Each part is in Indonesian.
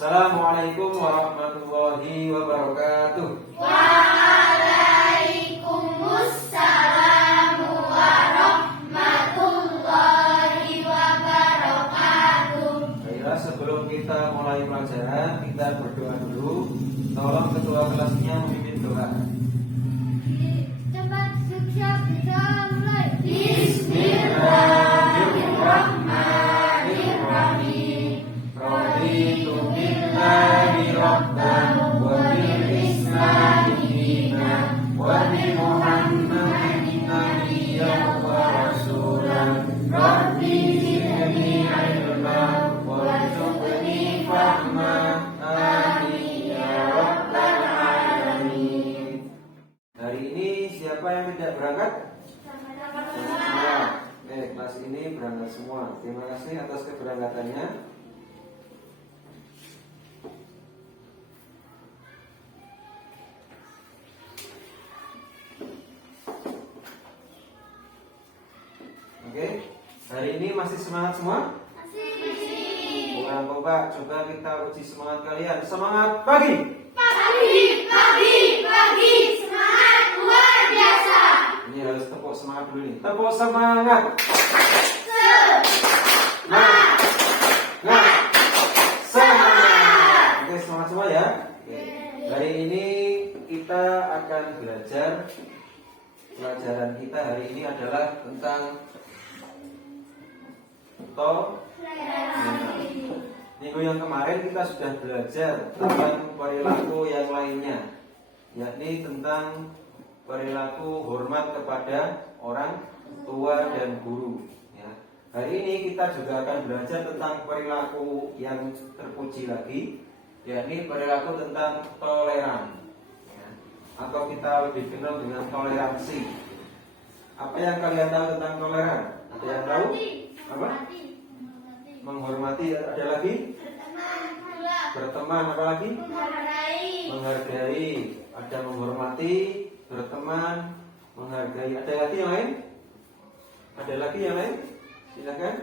Assalamualaikum warahmatullahi wabarakatuh. Waalaikumsalam warahmatullahi wabarakatuh. Baiklah, sebelum kita mulai pelajaran, kita berdoa dulu. Tolong ketua kelasnya memimpin doa. Cepat siap bisa mulai. Bismillahirrahmanirrahim. Raditu billahi rabban wa bil islami dinan wa bi Muhammadin nabiyyan wa rasulan. Rabbi zidni ilman warzuqni fahman. Amin ya rabbal alamin. Hari ini siapa yang tidak berangkat? Semua. Kelas ini berangkat semua. Terima kasih atas keberangkatannya. Oke, hari ini masih semangat semua? Bukan kok Pak, coba kita uji semangat kalian. Semangat pagi! Pagi, semangat luar biasa. Ini harus tepuk semangat dulu nih. Tepuk semangat! Semangat! Oke, semangat semua ya. Oke. Hari ini kita akan belajar. Pelajaran kita hari ini adalah tentang minggu yang kemarin kita sudah belajar tentang perilaku yang lainnya, yakni tentang perilaku hormat kepada orang tua dan guru. Ya. Hari ini kita juga akan belajar tentang perilaku yang terpuji lagi, yakni perilaku tentang toleran, ya. Atau kita lebih kenal dengan toleransi. Apa yang kalian tahu tentang toleran? Ada yang tahu? Apa? Menghormati. Ada lagi? Berteman. Apa lagi? Menghargai. Ada menghormati, berteman, menghargai. Ada lagi yang lain? Ada lagi yang lain? Silakan.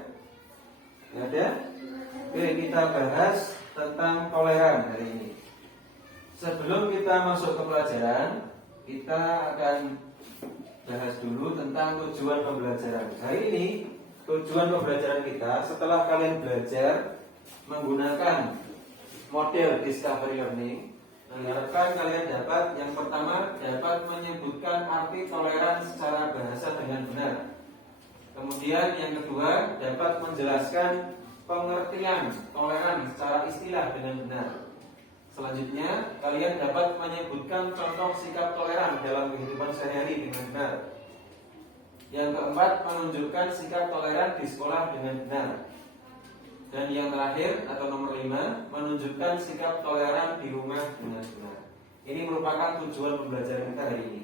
Tidak ada? Oke, kita bahas tentang toleran hari ini. Sebelum kita masuk ke pelajaran, kita akan bahas dulu tentang tujuan pembelajaran. Hari ini tujuan pembelajaran kita, setelah kalian belajar menggunakan model discovery learning, mengharapkan kalian dapat, yang pertama, dapat menyebutkan arti toleran secara bahasa dengan benar. Kemudian yang kedua, dapat menjelaskan pengertian toleran secara istilah dengan benar. Selanjutnya, kalian dapat menyebutkan contoh sikap toleran dalam kehidupan sehari-hari dengan benar. Yang keempat, menunjukkan sikap toleran di sekolah dengan benar. Dan yang terakhir atau nomor 5, menunjukkan sikap toleran di rumah dengan benar. Ini merupakan tujuan pembelajaran kita hari ini.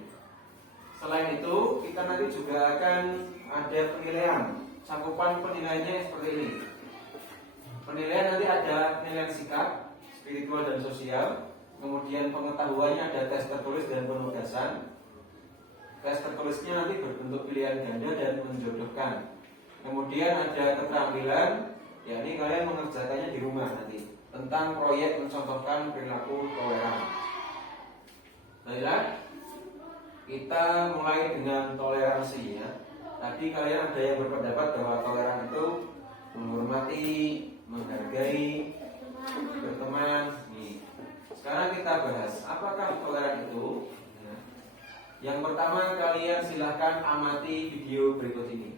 Selain itu, kita nanti juga akan ada penilaian. Cakupan penilaiannya seperti ini. Penilaian nanti ada penilaian sikap, spiritual dan sosial. Kemudian pengetahuannya ada tes tertulis dan penugasan. Tes tertulisnya nanti berbentuk pilihan ganda dan menjodohkan. Kemudian ada keterampilan, yakni kalian mengerjakannya di rumah nanti, tentang proyek mencontohkan perilaku toleran. Baiklah, kita mulai dengan toleransi ya. Tadi kalian ada yang berpendapat bahwa toleran itu menghormati, menghargai, berteman. Nih. Sekarang kita bahas apakah toleran itu. Yang pertama, kalian silahkan amati video berikut ini.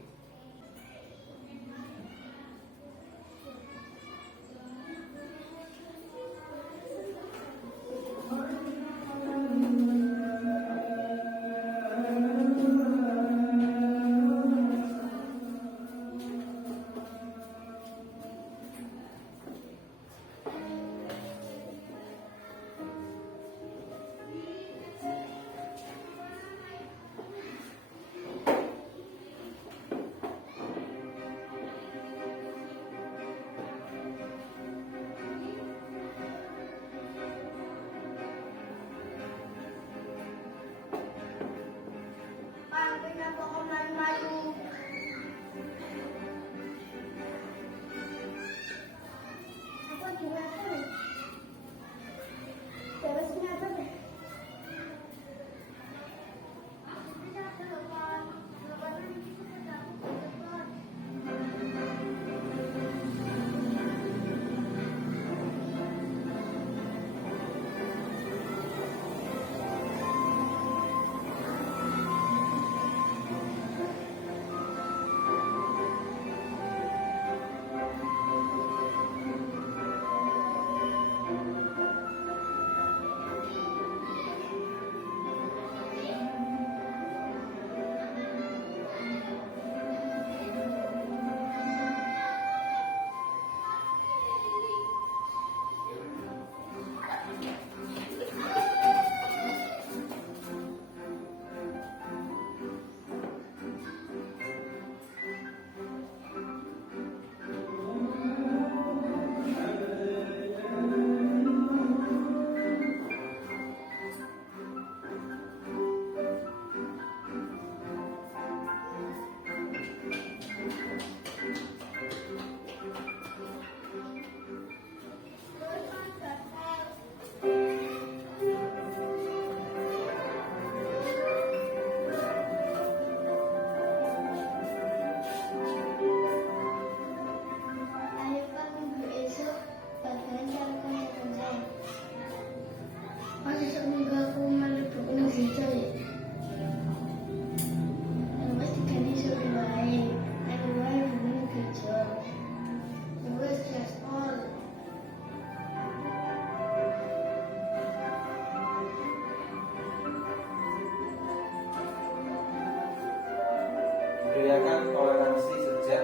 membiasakan toleransi sejak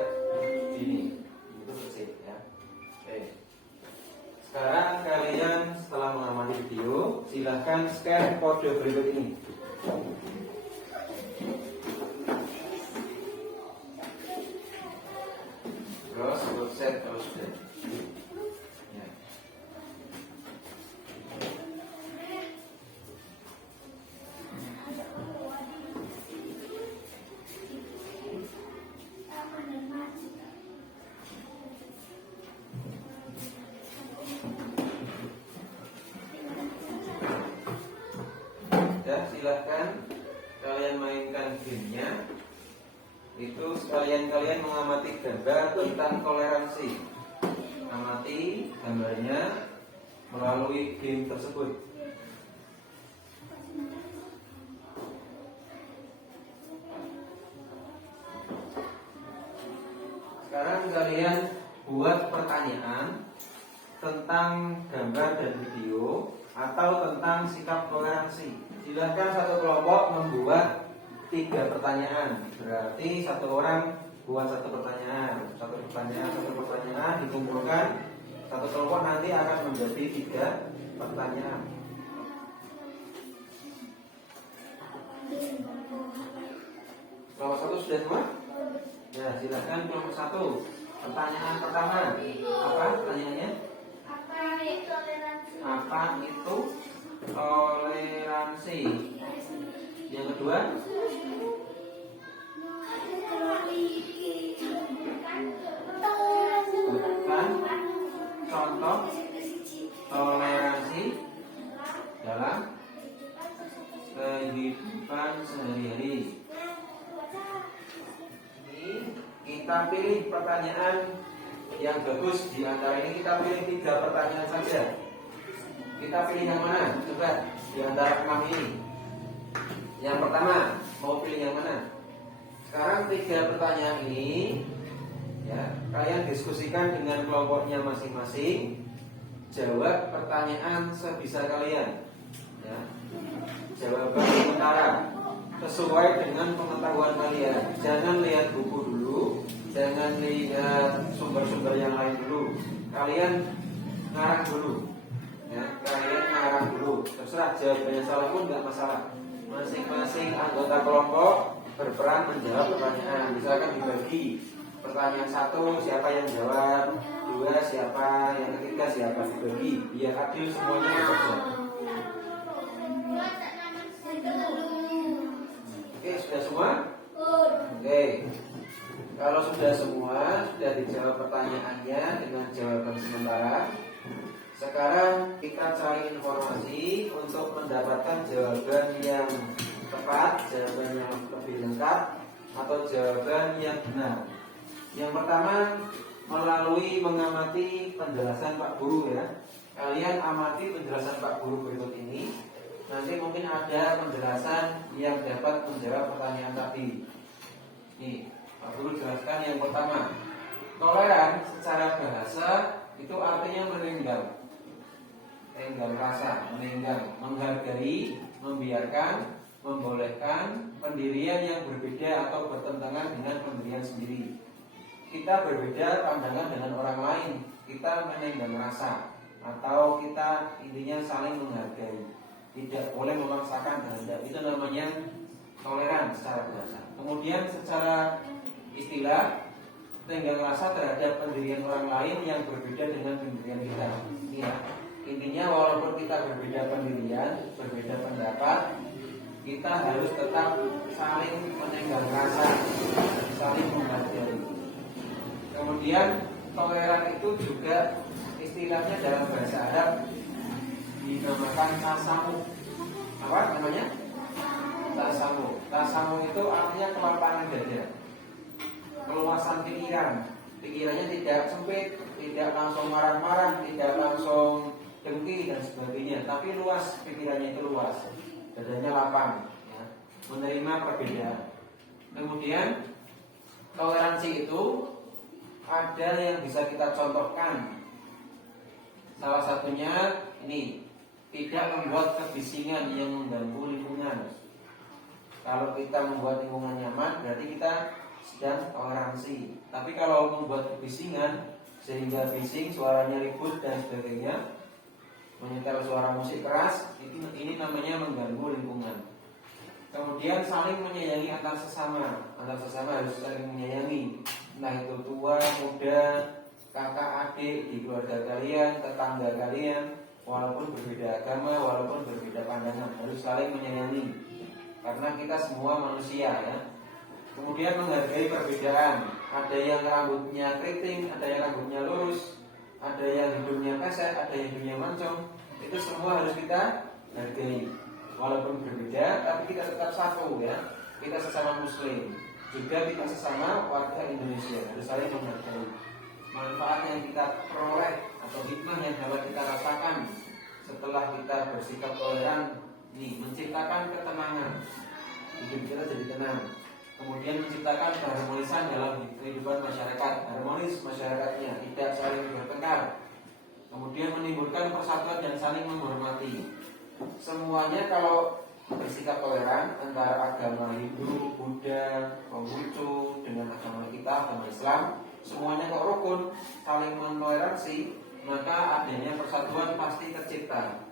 dini. Itu sih ya. Oke. Sekarang kalian setelah mengamati video, silahkan scan kode berikut ini. Terus website kalau sudah. Ya. Ya, silahkan kalian mainkan gamenya. Itu sekalian kalian mengamati gambar tentang toleransi. Amati gambarnya melalui game tersebut. Sekarang kalian buat pertanyaan tentang gambar dan video atau tentang sikap toleransi. Silahkan satu kelompok membuat 3 pertanyaan. Berarti satu orang buat satu pertanyaan, satu pertanyaan dikumpulkan. Satu kelompok nanti akan menjadi 3 pertanyaan. Kelompok 1 sudah semua? Ya, silahkan kelompok 1. Pertanyaan pertama, apa pertanyaannya? Apa itu toleransi? Yang kedua, bukan contoh toleransi dalam kehidupan sehari-hari. Ini kita pilih pertanyaan yang bagus. Di antara ini kita pilih 3 pertanyaan saja. Kita pilih yang mana? Coba di antara 6 ini. Yang pertama, mau pilih yang mana? Sekarang 3 pertanyaan ini, ya, kalian diskusikan dengan kelompoknya masing-masing. Jawab pertanyaan sebisa kalian. Ya. Jawaban sementara sesuai dengan pengetahuan kalian. Jangan lihat buku dulu, jangan lihat sumber-sumber yang lain dulu. Kalian ngarang dulu. Ya, kalian ngarang dulu. Terserah jawabannya salah pun nggak masalah. Masing-masing anggota kelompok berperan menjawab pertanyaan. Misalkan dibagi pertanyaan 1 siapa yang jawab, 2 siapa, yang ketiga siapa, dibagi biar adil semuanya bekerja. Oke, sudah semua? Oke. Kalau sudah semua, sudah dijawab pertanyaannya dengan jawaban sementara. Sekarang kita cari informasi untuk mendapatkan jawaban yang tepat, jawaban yang lebih lengkap, atau jawaban yang benar. Yang pertama, melalui mengamati penjelasan Pak Guru ya. Kalian amati penjelasan Pak Guru berikut ini. Nanti mungkin ada penjelasan yang dapat menjawab pertanyaan tadi. Nih, Pak Guru jelaskan yang pertama. Toleran secara bahasa itu artinya meninggal. Meninggal rasa, meninggal, menghargai, membiarkan, membolehkan pendirian yang berbeda atau bertentangan dengan pendirian sendiri. Kita berbeda pandangan dengan orang lain, kita meninggal rasa, atau kita intinya saling menghargai. Tidak boleh memaksakan kehendak. Itu namanya toleran secara bahasa. Kemudian secara istilah, tenggang rasa terhadap pendirian orang lain yang berbeda dengan pendirian kita. Ya. Intinya walaupun kita berbeda pendirian, berbeda pendapat, kita harus tetap saling menenggang rasa, saling menghargai. Kemudian toleran itu juga istilahnya dalam bahasa Arab dinamakan tasamu. Apa namanya? Tasamu. Tasamu itu artinya kelapangan dada, keluasan pikiran. Pikirannya tidak sempit, tidak langsung marah-marah, tidak langsung dengki dan sebagainya, tapi luas, pikirannya itu luas, dadanya lapang, ya, menerima perbedaan. Kemudian toleransi itu ada yang bisa kita contohkan. Salah satunya ini, tidak membuat kebisingan yang mengganggu lingkungan. Kalau kita membuat lingkungan nyaman, berarti kita sedang toleransi. Tapi kalau membuat kebisingan sehingga bising, suaranya ribut dan sebagainya, menyetel suara musik keras, ini namanya mengganggu lingkungan. Kemudian saling menyayangi antar sesama harus saling menyayangi, entah itu tua, muda, kakak, adik di keluarga kalian, tetangga kalian, walaupun berbeda agama, walaupun berbeda pandangan, harus saling menyayangi, karena kita semua manusia ya. Kemudian menghargai perbedaan, ada yang rambutnya keriting, ada yang rambutnya lurus, ada yang hidungnya pesek, ada yang hidungnya mancung, itu semua harus kita hargai. Walaupun berbeda, tapi kita tetap satu ya. Kita sesama muslim, juga kita sesama warga Indonesia, harus saling menghargai. Manfaat yang kita peroleh atau hikmah yang dapat kita rasakan setelah kita bersikap toleran, menciptakan ketenangan, hidup kita jadi tenang. Kemudian menciptakan keharmonisan dalam kehidupan masyarakat, harmonis masyarakatnya, tidak saling bertengkar. Kemudian menimbulkan persatuan dan saling menghormati. Semuanya kalau bersikap toleran antara agama Hindu, Buddha, Konghucu dengan agama kita, agama Islam, semuanya kok rukun, saling mentoleransi, maka adanya persatuan pasti tercipta.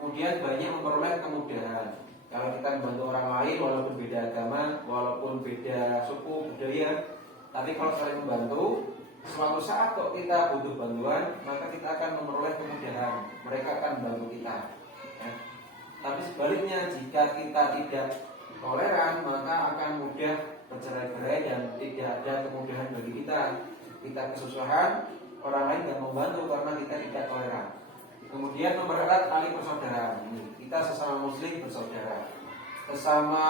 Kemudian banyak memperoleh kemudahan. Kalau kita membantu orang lain walaupun beda agama, walaupun beda suku, budaya, tapi kalau saling membantu, suatu saat kok kita butuh bantuan, maka kita akan memperoleh kemudahan. Mereka akan membantu kita ya. Tapi sebaliknya, jika kita tidak toleran, maka akan mudah bercerai-berai dan tidak ada kemudahan bagi kita. Kita kesusahan, orang lain tidak membantu karena kita tidak toleran. Kemudian mempererat tali persaudaraan. Kita sesama muslim bersaudara, sesama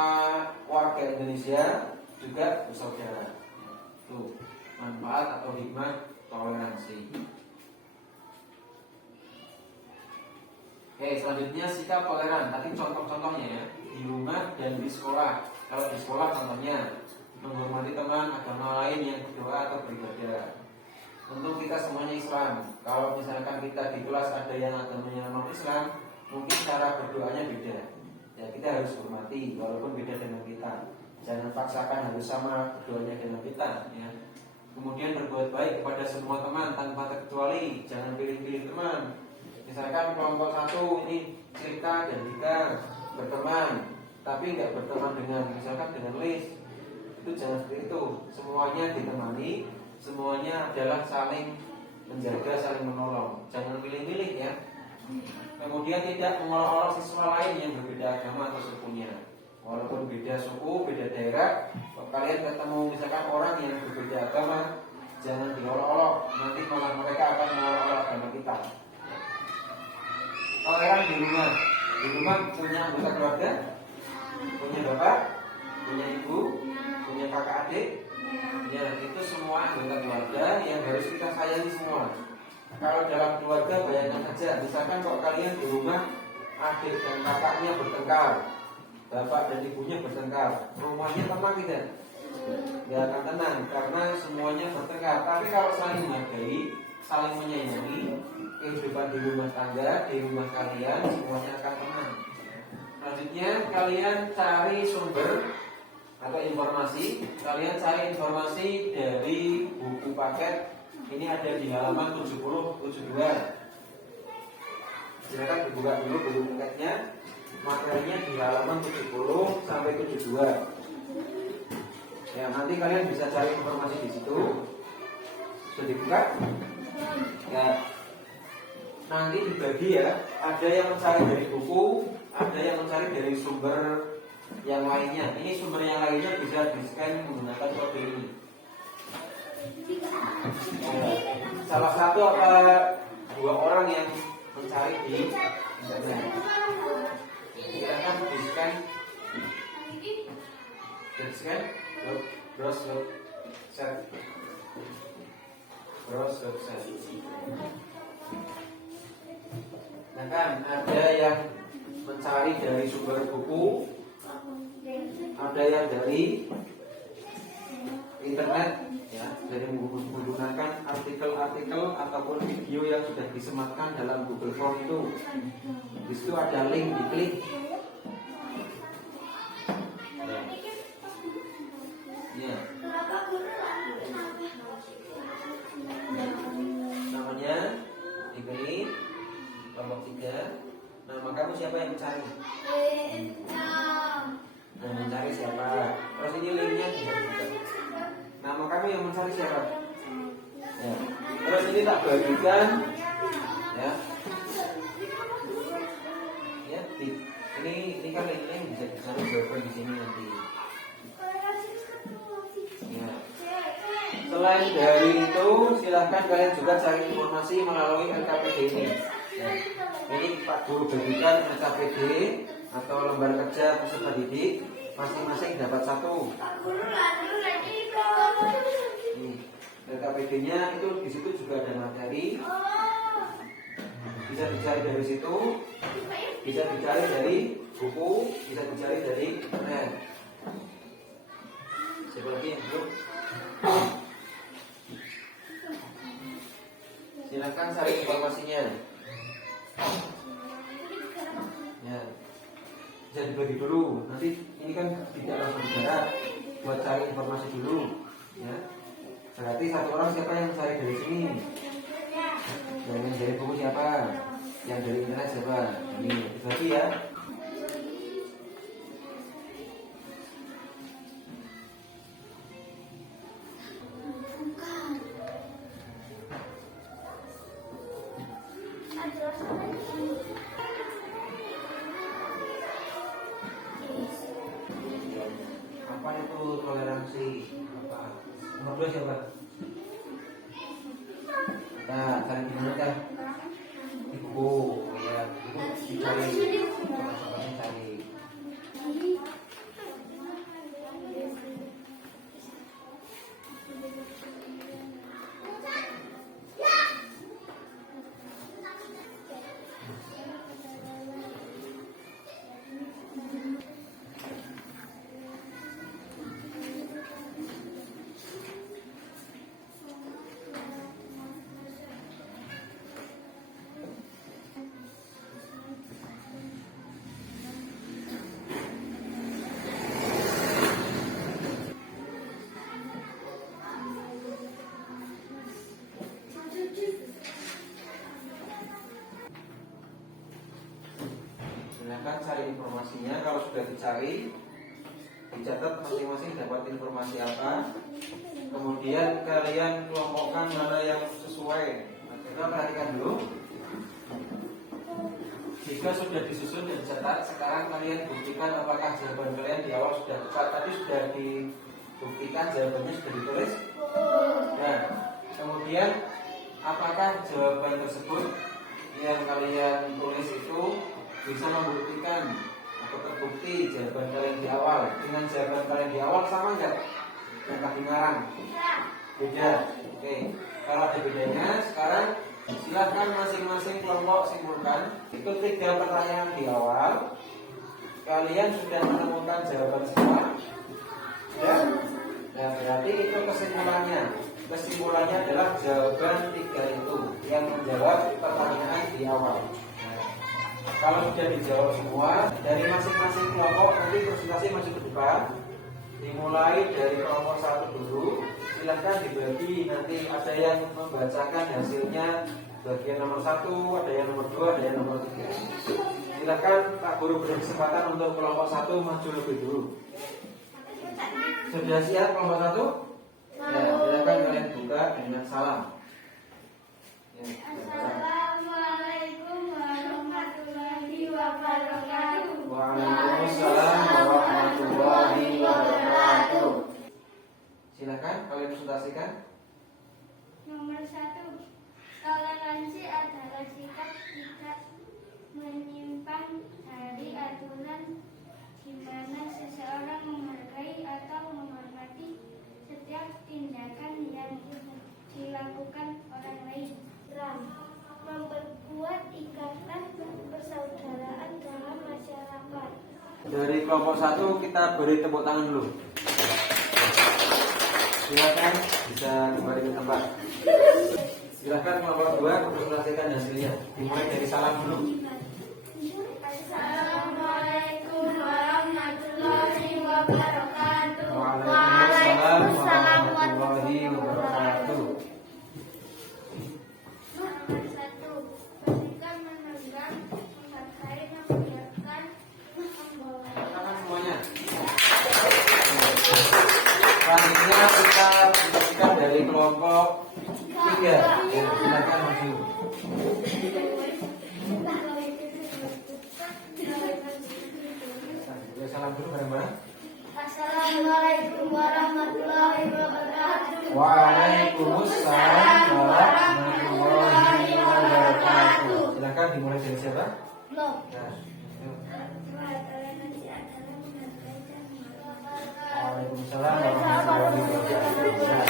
warga Indonesia juga bersaudara. Tuh manfaat atau hikmah toleransi. Oke, selanjutnya sikap toleran. Tadi contoh-contohnya ya, di rumah dan di sekolah. Kalau di sekolah contohnya menghormati teman agama lain yang berdoa atau beribadah. Untuk kita semuanya Islam. Kalau misalkan kita di kelas ada yang agamanya non Islam, mungkin cara berdoanya beda. Ya kita harus hormati walaupun beda dengan kita. Jangan paksakan harus sama berdoanya dengan kita ya. Kemudian berbuat baik kepada semua teman tanpa terkecuali, jangan pilih-pilih teman. Misalkan kelompok satu ini cerita dan kita berteman, tapi nggak berteman dengan misalkan dengan list, itu jangan seperti itu. Semuanya ditemani, semuanya adalah saling menjaga, saling menolong. Jangan pilih-pilih ya. Kemudian tidak mengolok-olok siswa lain yang berbeda agama atau sukunya. Walaupun beda suku, beda daerah, kalau kalian ketemu misalkan orang yang berbeda agama, jangan diolok-olok, nanti malah mereka akan mengolok-olok agama kita. Toleran di rumah punya anggota keluarga, punya bapak, punya ibu, punya kakak adik, ya itu semua anggota keluarga yang harus kita sayangi semua. Kalau dalam keluarga bayangkan saja, misalkan kalau kalian di rumah adik dan kakaknya bertengkar, bapak dan ibunya bertengkar, rumahnya tenang tidak? Ya akan tenang karena semuanya bertengkar. Tapi kalau saling menghargai, saling menyayangi, kehidupan di rumah tangga, di rumah kalian semuanya akan tenang. Selanjutnya kalian cari sumber atau informasi. Kalian cari informasi dari buku paket. Ini ada di halaman 70-72. Silakan dibuka dulu buku paketnya. Materinya di halaman 70 sampai 72. Ya, nanti kalian bisa cari informasi di situ. Sudah dibuka? Ya. Nanti dibagi ya. Ada yang mencari dari buku, ada yang mencari dari sumber yang lainnya. Ini sumber yang lainnya bisa di-scan menggunakan kode ini. Ya. Salah satu atau dua orang yang mencari di internet. Silakan di-scan. Di-scan. Browse website. Browse website. Nah kan ada yang mencari dari sumber buku, ada yang dari internet, ya, dari menggunakan artikel-artikel ataupun video yang sudah disematkan dalam Google Form itu. Di situ ada link, diklik. sini. Kelompok 3. Nama kamu siapa yang mencari? Yang mencari siapa? Terus ini linknya juga. Nama kamu yang mencari siapa? Ya. Terus ini tak bagikan. Ya. Ya. Ini kan ini bisa dicari jawaban di sini nanti. Ya. Selain dari itu, silahkan kalian juga cari informasi melalui LKPD ini. Ya. Ini Pak Guru bagikan LKPD atau lembar kerja peserta didik, masing-masing dapat 1. LKPD-nya itu di situ juga ada materi. Bisa dicari dari situ, bisa dicari dari buku, bisa dicari dari internet. Siapa lagi yang belum? Silakan cari informasinya. Ya, bisa dibagi dulu. Nanti ini kan tidak langsung digarap, buat cari informasi dulu. Ya, berarti 1 orang siapa yang cari dari sini? Yang dari buku siapa? Yang dari internet siapa? Ini dibagi ya. Apa itu toleransi? Apa? Nomor 2 siapa? Nah, cari di mana kan? Di buku, ya. Buku dicari. Coba cari. Silakan cari informasinya. Kalau sudah dicari, dicatat masing-masing dapat informasi apa. Kemudian kalian kelompokkan mana yang sesuai. Nah, kita perhatikan dulu. Jika sudah disusun dan dicatat, sekarang kalian buktikan apakah jawaban kalian di awal sudah tepat. Tadi sudah dibuktikan jawabannya sudah ditulis. Nah, kemudian apakah jawaban tersebut yang kalian tulis itu bisa membuktikan atau terbukti jawaban kalian di awal dengan jawaban kalian di awal sama nggak? Yang tadi ngarang beda. Oke, kalau ada bedanya, sekarang silahkan masing-masing kelompok simpulkan. Itu 3 pertanyaan di awal. Kalian sudah menemukan jawaban semua? Ya. Nah, berarti itu kesimpulannya. Kesimpulannya adalah jawaban 3 itu yang menjawab pertanyaan di awal. Kalau sudah dijawab semua, dari masing-masing kelompok nanti presentasi masuk ke depan. Dimulai dari kelompok 1 dulu. Silahkan dibagi, nanti ada yang membacakan hasilnya bagian nomor 1, ada yang nomor 2, ada yang nomor 3. Silahkan Pak Guru beri kesempatan untuk kelompok 1 maju lebih dulu. Sudah siap kelompok 1? Ya, silahkan kalian buka dengan salam. Ya, Assalamualaikum warahmatullahi wabarakatuh. Waalaikumsalam warahmatullahi wabarakatuh. Silakan kalian presentasikan. Nomor 1, toleransi adalah sikap tidak menyimpang dari aturan di mana seseorang menghargai atau menghormati setiap tindakan yang dilakukan orang lain. Memperkuat ikatan persaudaraan dalam masyarakat. Dari kelompok 1 kita beri tepuk tangan dulu. Silakan bisa kembali ke tempat. Silakan kelompok 2 presentasikan hasilnya. Dimulai dari salam dulu. Assalamualaikum warahmatullahi wabarakatuh. Waalaikumsalam warahmatullahi wabarakatuh. Nomor 1, kelompok 3. Ya, silakan maju. Ya, salam dulu bareng-bareng. Assalamualaikum warahmatullahi wabarakatuh. Waalaikumsalam warahmatullahi wabarakatuh. Silakan dimulai dari siapa? Loh. Nah, yuk. Waalaikumsalam. Waalaikumsalam warahmatullahi wabarakatuh. Nah,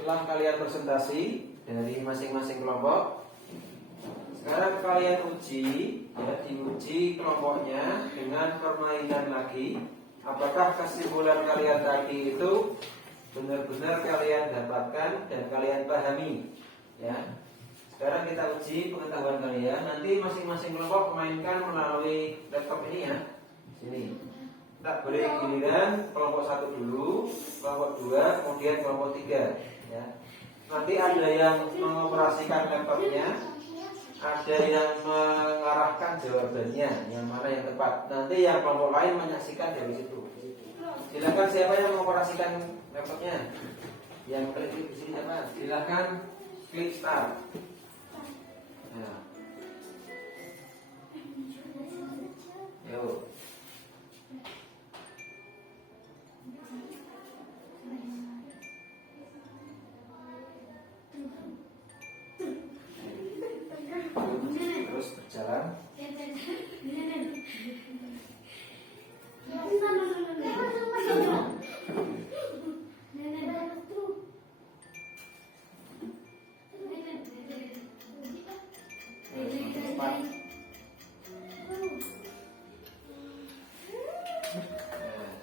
setelah kalian presentasi dari masing-masing kelompok, sekarang kalian uji, ya, diuji kelompoknya dengan permainan lagi. Apakah kesimpulan kalian tadi itu benar-benar kalian dapatkan dan kalian pahami? Ya. Sekarang kita uji pengetahuan kalian. Nanti masing-masing kelompok mainkan melalui laptop ini ya. Sini. Tak boleh giliran kelompok 1 dulu, kelompok 2, kemudian kelompok 3. Ya. Nanti ada yang mengoperasikan laptopnya, ada yang mengarahkan jawabannya, yang mana yang tepat. Nanti yang kelompok lain menyaksikan dari situ. Silakan siapa yang mengoperasikan laptopnya? Yang klik di sini siapa? Silakan klik start. Ya. Yuk. Terus berjalan.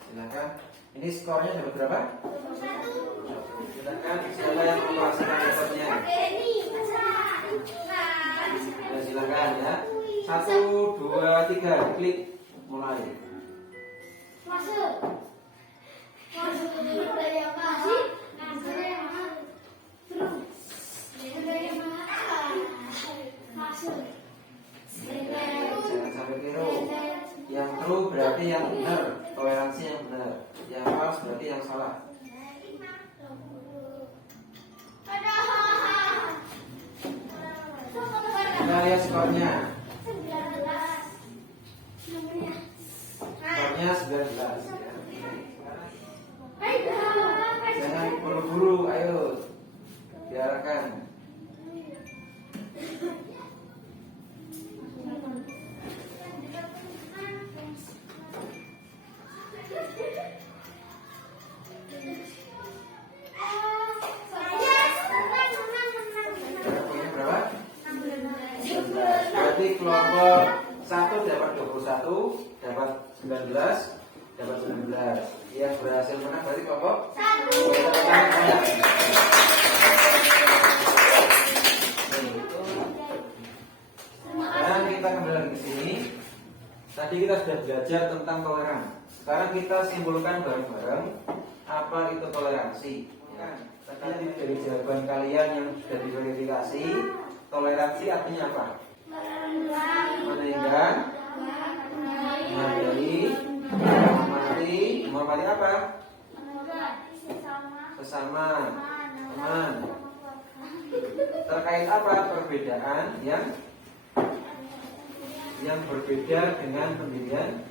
Silakan. Ini skornya dapat berapa? Silakan siapa yang mengoperasikan laptopnya? Ya, silakan ya. 1, 2, 3, klik mulai. Masuk. Masuk budaya masih. Budaya masuk. Jangan sampai keliru. Yang true berarti yang benar, toleransi yang benar. Yang false berarti yang salah. Kita lihat skornya. Skornya 19 ya. Jangan buru-buru, ayo diarahkan. Poinnya berapa? 19. Berarti kelompok 1 dapat 21, dapat 19, dapat 19. Yang berhasil menang berarti kelompok 1. Sekarang kita kembali lagi ke sini. Tadi kita sudah belajar tentang toleran. Sekarang kita simpulkan bareng-bareng apa itu toleransi. Ya. Tadi dari jawaban kalian yang sudah diverifikasi, toleransi artinya apa? Menenggang, menghargai, menghormati apa? Sesama, teman. Terkait apa? Perbedaan yang berbeda dengan pendirian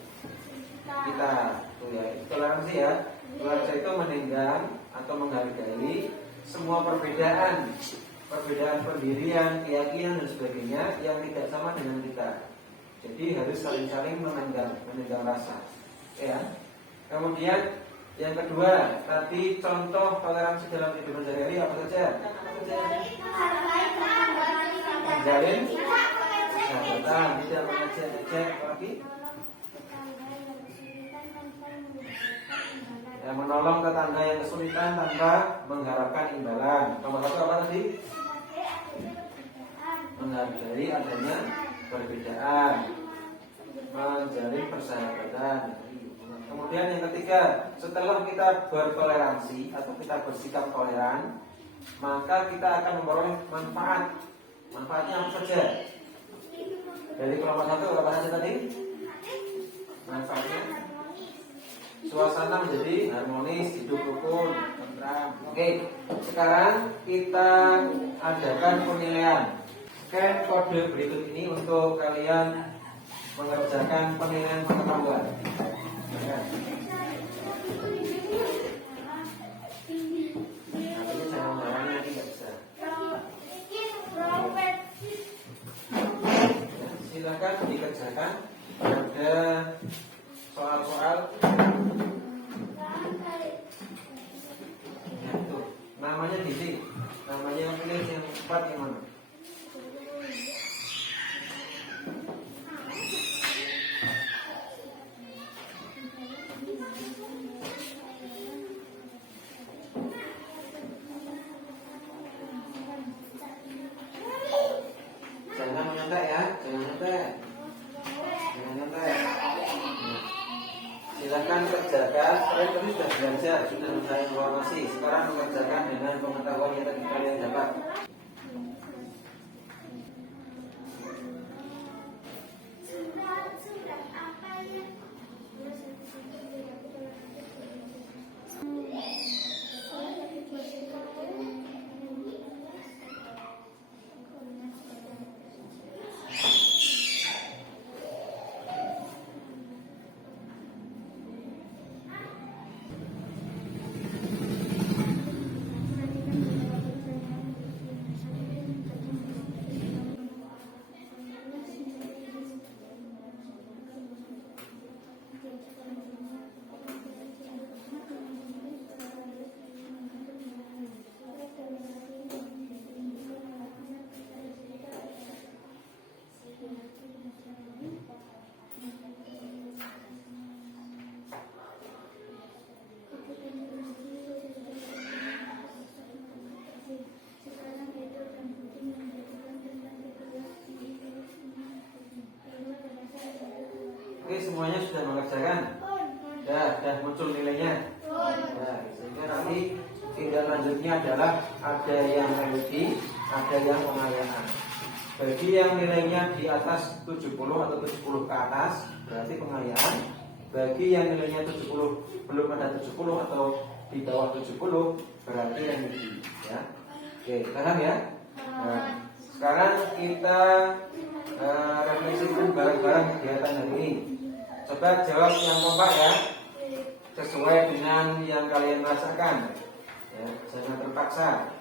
kita. Tuh ya, itu toleransi ya. Toleransi itu menenggang atau menghargai semua perbedaan pendirian, keyakinan dan sebagainya yang tidak sama dengan kita. Jadi harus saling-saling menenggang rasa. Ya. Kemudian yang kedua, tadi contoh toleransi dalam kehidupan sehari-hari apa saja? Menjalin sahabatan, tidak mengejek-ejek, lagi ya, menolong tetangga yang kesulitan tanpa mengharapkan imbalan. Nomor 1 apa tadi? Menghargai adanya perbedaan, menjalin persahabatan. Kemudian yang ketiga, setelah kita bertoleransi atau kita bersikap toleran, maka kita akan memperoleh manfaat. Manfaatnya apa saja? Dari kelompok 1 apa saja tadi? Manfaatnya suasana menjadi harmonis, hidup rukun, tentram. Oke, sekarang kita adakan penilaian. Scan kode berikut ini untuk kalian mengerjakan penilaian pengetahuan. Ya. Artinya jangan marahnya nanti nggak bisa. Ya, silakan dikerjakan. Ada soal-soal. Ya, tuh. Namanya di sini. Namanya yang pilih yang tepat yang mana? Jangan menyantai ya, jangan nyantai. Jangan nyantai. Silakan kerjakan. Kalian tadi sudah belajar, sudah mencari informasi. Sekarang mengerjakan dengan pengetahuan yang tadi kalian dapat. Oke, semuanya sudah mengerjakan? Sudah muncul nilainya? Nah, sehingga nanti tindak lanjutnya adalah ada yang religi, ada yang pengayaan. Bagi yang nilainya di atas 70 atau 70 ke atas, berarti pengayaan. Bagi yang nilainya 70 belum ada 70 atau di bawah 70, berarti religi. Ya. Oke, paham ya? Nah, sekarang kita refleksikan bareng-bareng kegiatan hari ini. Coba jawab yang kompak ya, sesuai dengan yang kalian rasakan. Ya, jangan terpaksa.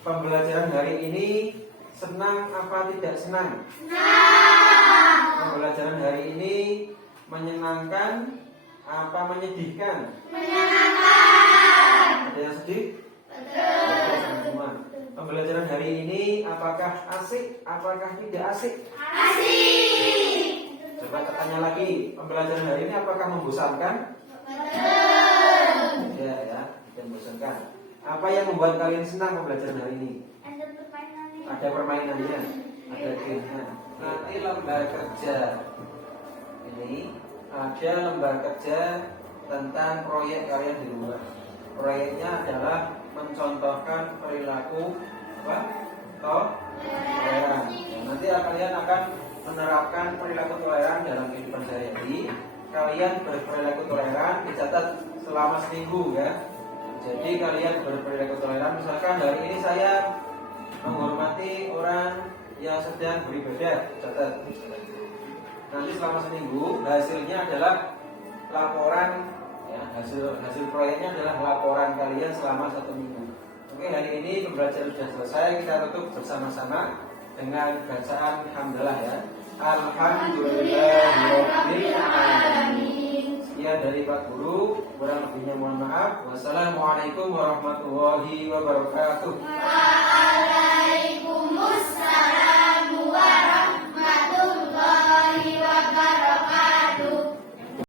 Pembelajaran hari ini senang apa tidak senang? Senang. Pembelajaran hari ini menyenangkan apa menyedihkan? Menyenangkan. Ada yang sedih? Betul. Pembelajaran hari ini apakah asik? Apakah tidak asik? Asik. Coba tanya lagi, pembelajaran hari ini apakah membosankan? Betul. Tidak ya, tidak membosankan. Apa yang membuat kalian senang pembelajaran hari ini? Ada permainannya, ada gamenya. Nanti lembar kerja ini ada lembar kerja tentang proyek kalian di rumah. Proyeknya adalah mencontohkan perilaku apa? Toleran. Nanti kalian akan menerapkan perilaku toleran dalam kehidupan sehari-hari. Kalian berperilaku toleran dicatat selama seminggu ya. Jadi kalian berperilaku toleran. Misalkan hari ini saya menghormati orang yang sedang beribadah, catat. Nanti selama seminggu hasilnya adalah laporan ya, hasil proyeknya adalah laporan kalian selama 1 minggu. Oke, hari ini pembelajaran sudah selesai. Kita tutup bersama-sama dengan bacaan hamdalah ya. Alhamdulillahirabbil alamin. Sekian dari Pak Guru, kurang lebihnya mohon maaf. Wassalamualaikum warahmatullahi wabarakatuh.